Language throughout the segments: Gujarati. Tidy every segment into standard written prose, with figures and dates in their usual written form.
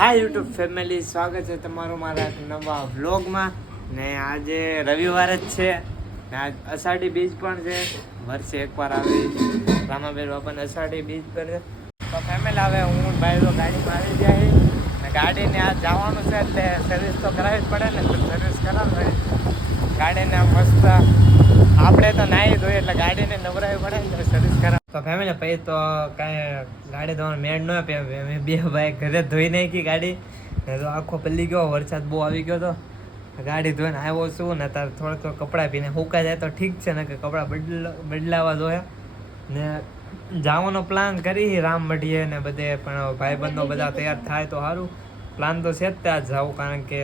હાય યુટ્યુબ ફેમિલી, સ્વાગત છે તમારું મારા એક નવા વ્લોગમાં. ને આજે રવિવાર જ છે ને આજ અષાઢી બીજ પણ છે. વર્ષે એકવાર આવી રામાબેન બાપાને અષાઢી બીજ પર છે. તો ફેમિલી આવે હું ભાઈ તો ગાડીમાં આવી જાય ને ગાડીને આ જવાનું છે એટલે સર્વિસ તો કરાવવી જ પડે ને. સર્વિસ કરાવી ગાડીને મસ્ત આપણે તો નાહી ધોઈ એટલે ગાડીને નવરાવી પડે ને સર્વિસ કરાવ. તો ફેમિલી પછી તો કાંઈ ગાડી ધોવાનો મેળ ન આપે. મેં બે ભાઈ ઘરે ધોઈ નાખી ગાડી ને તો આખો પલ્લી ગયો. વરસાદ બહુ આવી ગયો તો ગાડી ધોઈને આવ્યો છું ને તારે થોડાક કપડાં પીને સુકાઈ જાય તો ઠીક છે ને કે કપડાં બદલાવા જોઈએ ને જવાનો પ્લાન કરી રામમઢીએ ને બધે. પણ ભાઈબંધો બધા તૈયાર થાય તો સારું. પ્લાન તો છે જ ત્યાં જ જવું, કારણ કે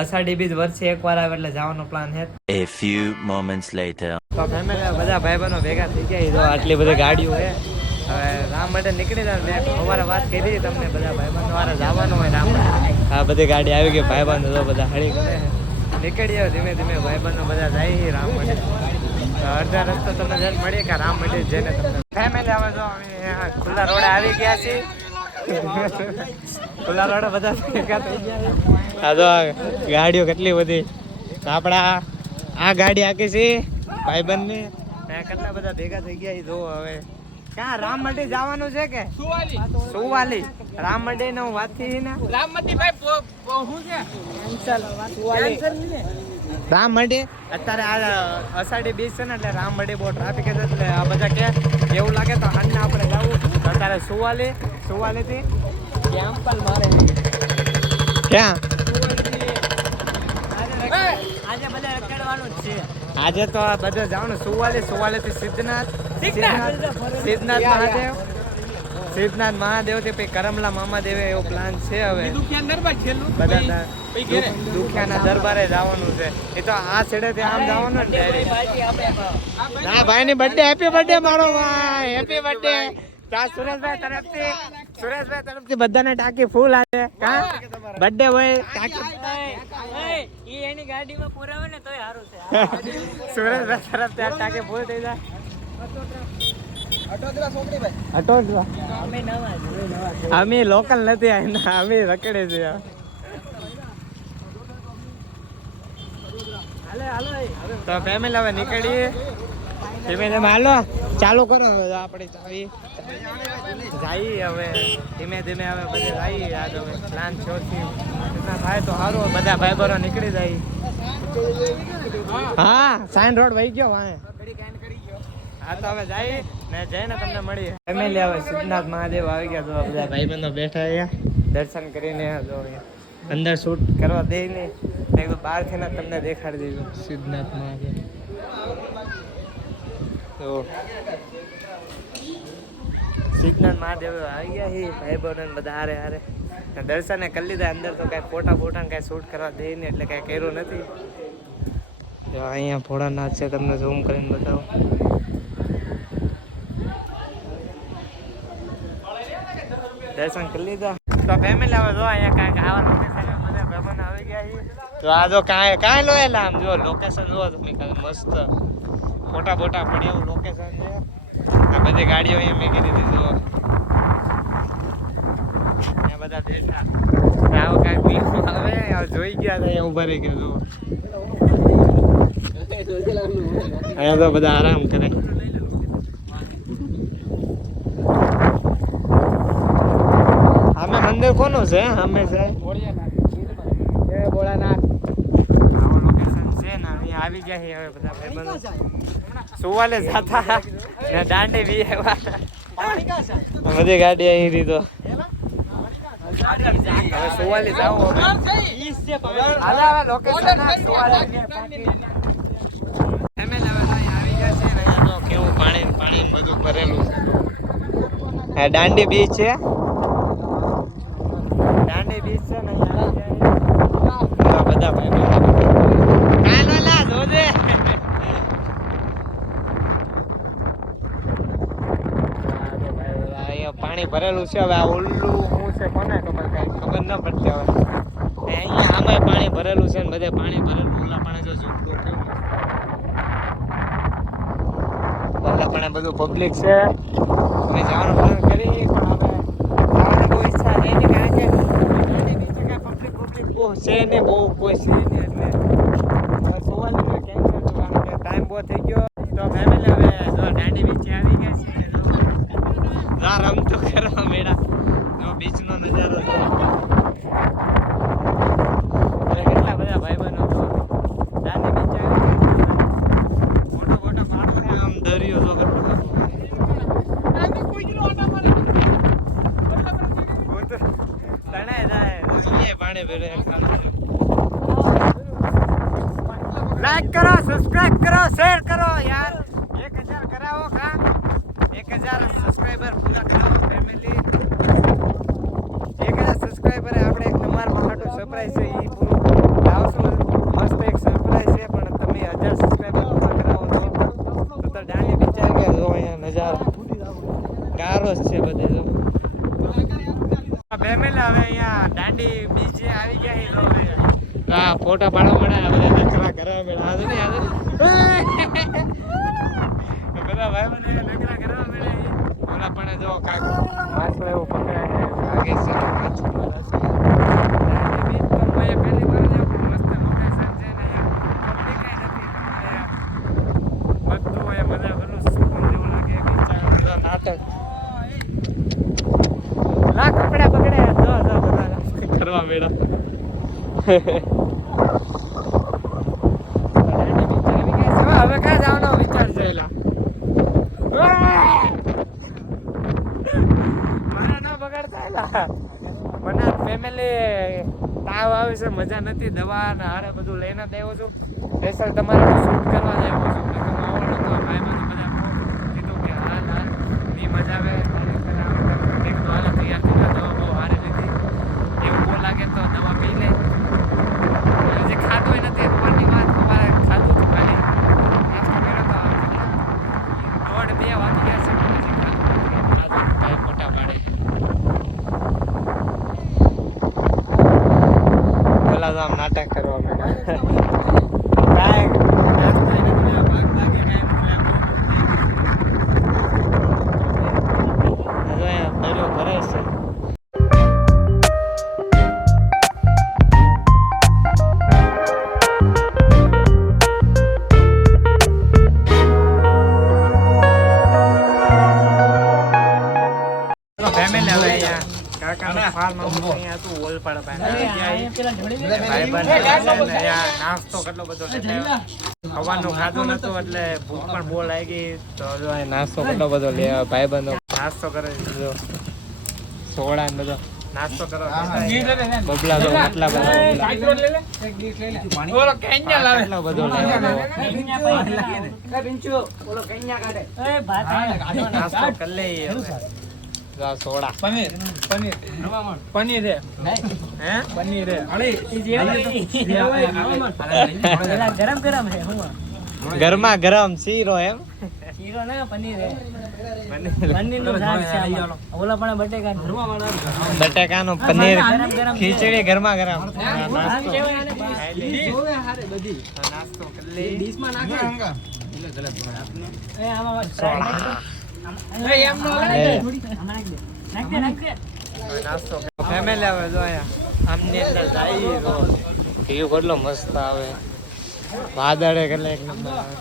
અષાઢી બીજ વર્ષે એકવાર આવે એટલે જવાનો પ્લાન છે. A few moments later. તો ફેમિલી બધા ભાઈબંધો ભેગા થઈ ગયા. તો આટલી બધી ગાડીઓ છે. હવે રામ માટે નીકળી જાય. મેં સવારે વાત કરી તમને બધા ભાઈબંધો વારે જવાનું હોય રામ. આ બધી ગાડી આવી ગઈ. ભાઈબંધો તો બધા હળી કરે નીકળી આવે ધીમે ધીમે. ભાઈબંધો બધા જાય રામ માટે. અડધા રસ્તો તમને જઈને મળીએ કે રામ માટે જઈને તમને ફેમિલી આવે. તો અમે ખુલ્લા રોડે આવી ગયા છીએ. ખુલ્લા રોડે બધા ભેગા થઈ ગયા. હા તો ગાડીઓ કેટલી બધી. આપણા આ ગાડી આખી છે ભાઈબંધની. કેટલા બધા ભેગા થઈ ગયા. જો હવે ક્યાં રામ મંડી જવાનું છે કે સુવાલી રામ મંડી ને હું વાત થઈ ને રામ મંડી ભાઈ શું છે રામ મંડી. અત્યારે આ અષાઢી બીજ છે ને એટલે રામ મંડી બહુ ટ્રાફિક છે. એટલે આ બધા કે એવું લાગે તો હાલને આપણે જવું અત્યારે સુવાલી થી ક્યાં મારે ક્યાં આજે બધા રખડવાનું જ છે. આજે તો બધે જવાનું સુવાલી થી સિદ્ધનાથ મહાદેવ થી પછી કરમલા મામાદેવ એવો પ્લાન છે. હવે બધા દુખિયાના દરબારે જવાનું છે. એ તો આ છેડે થી આમ જવાનું ને ના ભાઈ ની બર્થડે. હેપી બર્થડે મારો ભાઈ, હેપી બર્થડે. સુરેશભાઈ તરફથી બધાને ટાંકી ફૂલ આવે. કા બર્થડે હોય ટાંકી એની ગાડીમાં પુરાવે ને તોય સારું છે. સુરેશભાઈ તરફથી ટાંકી ફૂલ થઈ જાય. અમે લોકલ નથી આના, અમે રખડે છે. તો ફેમિલી હવે નીકળીએ ધીમે ધીમે. હાલો ચાલુ કરો આપણે ચાવી જઈએ હવે ધીમે ધીમે. હવે બધે જઈએ. આજ હવે પ્લાન ચોથી થાય તો સારું. બધા ભાઈ બરો નીકળી જાય. હા સાઈન રોડ વહી ગયો વાંહે. હા તો હવે જઈએ ને જઈને તમને મળીએ. ફેમિલી હવે સિદ્ધનાથ મહાદેવ આવી ગયા. તો બધા ભાઈબંધો બેઠા અહીંયા દર્શન કરીને. જો અંદર શૂટ કરવા દે નહીં, એકદમ બહારથી ને તમને દેખાડી દીધું સિદ્ધનાથ મહાદેવ. તો સિદ્ધનાથ મહાદેવ આવી ગયા છે ભાઈબંધો બધા હારે હારે દર્શને કરી લીધા. અંદર તો કાંઈ ફોટા ને કાંઈ શૂટ કરવા દે નહીં એટલે કાંઈ કર્યું નથી. તો અહીંયા ભોળાનાથ છે, તમને ઝૂમ કરીને બતાવો. દર્શન કરી લીધા. તો ફેમિલી હવે જો અહીંયા કાંઈક આવવાનું બધા ભાઈબંધો આવી ગયા છે. તો આ જો કાંઈ લોયેલા આમ જો લોકેશન જુઓ તમે મસ્ત ફોટા બોટા પડે એવું લોકેશન છે. આ બધી ગાડીઓ અહીંયા મેં કરી દીધું. બધા બેઠા આવો કાંઈક બીજું આવે જોઈ ગયા હતા. અહીંયા ઉભા રહી ગયા જુઓ. અહીંયા તો બધા આરામ કરે. અમે મંદિર કોનું છે? અમે છે ભોળાનાથ. આવો લોકેશન છે ને અહીંયા આવી ગયા છે. હવે બધા ભાઈબંધો સુવાલે જતા ને દાંડી બી આવ્યા. બધી ગાડી અહીં રીતો હવે સુવાલી જાવ. કેવું પાણી બધું ભરેલું છે. દાંડી બીચ છે. દાંડી બીચ છે ને અહીંયા બધા ભાઈ જોજે. અહીંયા પાણી ભરેલું છે. હવે આ ઉલ્લું શું છે કોને ખબર, કઈ ખબર ન પડતી. હવે અહીંયા આમાં પાણી ભરેલું છે ને બધે પાણી ભરેલું. ઓલા પાણી જો ઝૂકડું કેવું ઓલા પાણી બધું પબ્લિક છે. અમે જવાનું પ્લાન કરી પણ હવે જવાની બહુ ઈચ્છા નહીં, કારણ કે છે નહીં, બહુ કોઈ છે નહીં, એટલે સુવાની કેન્સલ હતું કારણ કે ટાઈમ બહુ થઈ ગયો. તો ફેમિલી હવે જો દાંડી બીચે આવી ગયા છે, જા રમતો કરવા મેળા, જો બીચનો નજારો છે. અને કેટલા બધા ભાઈબંધો જો દાંડી બીચે આવી ગયા છે. ફોટો ફોટો પાડો છે, આમ દરિયો જો કેટલો બધો. લાઈક કરો, સબસ્ક્રાઇબ કરો, શેર કરો યાર. 1000 કરાવો કા, 1000 સબસ્ક્રાઇબર પૂરા કરાવો ફેમિલી. 1000 સબસ્ક્રાઇબર આપણે એક તમારા માટે સરપ્રાઈઝ છે, ઈ પૂરું લાવશું. મસ્ત એક સરપ્રાઈઝ છે, પણ તમે 1000 સબસ્ક્રાઇબર પૂરા કરાવો તો દાંડી બીચે આવી ગયા. જો અહીંયા નજારો ગારો જ છે બધે. જો ફેમિલી હવે અહીંયા દાંડી બીચે આવી ગયા છે. હા, ફોટા પાડવા મળ્યા, બધા નકરા કરવા મળ્યા. આજો ને આજો બધા ભાઈ બધા નકરા કરવા મળ્યા. ઓલા પણ જો કાક માછલો એવું પકડાય છે, લાગે છે માછલો છે. બીચ પર મેં પહેલી વાર જાઉં, મસ્ત લોકેશન છે ને અહીંયા પબ્લિક નથી. બધું એ મજા ભલું સુકૂન જેવું લાગે. બીચ નાટક ના કપડા પકડે જો જો બધા કરવા મેળા. હવે ક્યાં જવાનો વિચાર છે? મને ન બગાડતા. મને ફેમિલી તાવ આવે છે, મજા નથી, દવા ને હારે બધું લઈને જ આવ્યો છું. સ્પેશિયલ તમારે શૂટ કરવા જ આવ્યો છું. ભાઈ બધા કીધું કે હાલ ની મજા આવે. તૈયાર થઈ ગયા, દવા બહુ હારી લીધી. એવું બહુ લાગે તો દવા પી લે. હજી ખાધું નથી ઉપરની વાત. અમારે ખાધું હતું ખાલી નાસ્તો કર્યો તો 1:30-2 વાગી ગયા છે. હજી ખાધું ભાઈ ફોટા પાડે. પેલા તો આમ નાટક કરવા માંડ્યા. કાંઈ નાસ્તો નથી, ભાગ ભાગે કાંઈ દરિયો ભરાય છે. ફેમિલી હવે અહીંયા કાકાનું ફાર્મ હાઉસ અહીંયા હતું ઓલપાડ પાસે. નાસ્તો કેટલો બધો ખાવાનું ખાધું નતું એટલે ભૂખ પણ બહુ લાગી. તો જો નાસ્તો કેટલો બધો લેવા ભાઈબંધો નાસ્તો કરે. જો સોડા ને બધો નાસ્તો કરવા બબલા તો કેટલા બધા નાસ્તો કરી લઈએ. સોડા પનીર ગરમા ગરમ શીરો એમ શીરો ના પનીર બટેકાનું પનીર ખીચડી ગરમા ગરમ નાસ્તો ફેમિલી આવે જો અહીંયા આમની અંદર જાય તો વ્યૂ કેટલો મસ્ત આવે. વાદળે કેટલા એક નંબર આવે,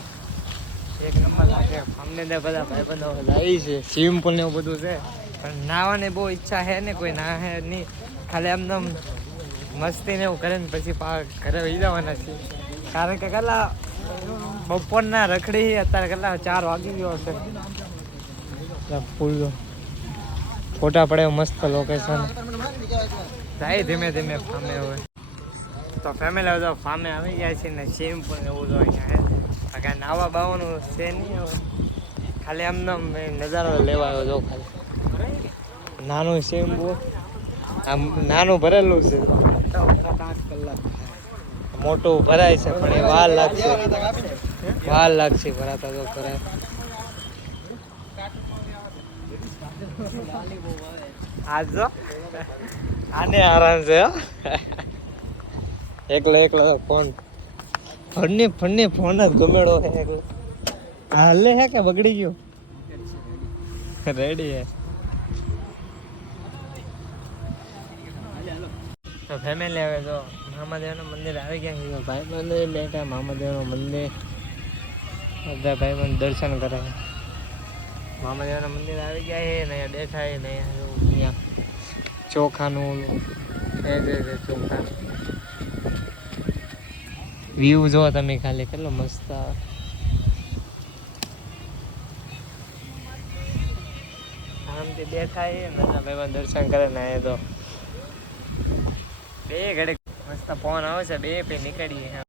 એક નંબર લાગે. અમને ત્યાં બધા ભાઈબંધો જાય છે. સ્વિમિંગ પુલ ને એવું બધું છે, પણ નાવાની બહુ ઈચ્છા છે ને, કોઈ ના હે નહીં. ખાલી એમને મસ્તી ને એવું કરે ને પછી ઘરે વહી જવાના છે. કારણ કે કેટલા બપોરના રખડી અત્યારે કેટલા 4 વાગી ગયો હશે. ફૂલ ફોટા પડે મસ્ત લોકેશન. જાય ધીમે ધીમે ફામે હોય તો ફેમિલી હવે તો ફામે આવી જાય છે ને સ્વિમિંગ પુલ એવું તો અહીંયા છે. કાંઈ નાવા બાવાનું છે નહીં. હવે ખાલી એમને નજારો લેવા આવ્યો જો. ખાલી નાનું સ્વિમિંગ પુલ આમ નાનું ભરેલું છે. 5 કલાક મોટું ભરાય છે પણ એ વાર લાગશે ભરાતા તો ભરાય. આજ જો આને આરામ છે. એકલો ફોન ફોનની ફોન જ ગમેડો છે. એકલો હાલે હે કે બગડી ગયો? રેડી હે. તો ફેમિલી આવે તો મહાદેવનું મંદિર આવી ગયા છે. ભાઈ મંદિર બેઠા મહાદેવનું મંદિર બધા ભાઈ બંધ દર્શન કરે. મહાદેવના મંદિર આવી ગયા છે ને અહીંયા બેઠા છે ને અહીંયા ચોખાનું ચોખાનું વ્યૂ જો તમે ખાલી કેટલો મસ્ત આવે. આરામથી બેઠા છે ને ભાઈ બંધ દર્શન કરે ને એ તો બે ઘડી મસ્ત ફોન આવે છે બે પે નીકળીએ.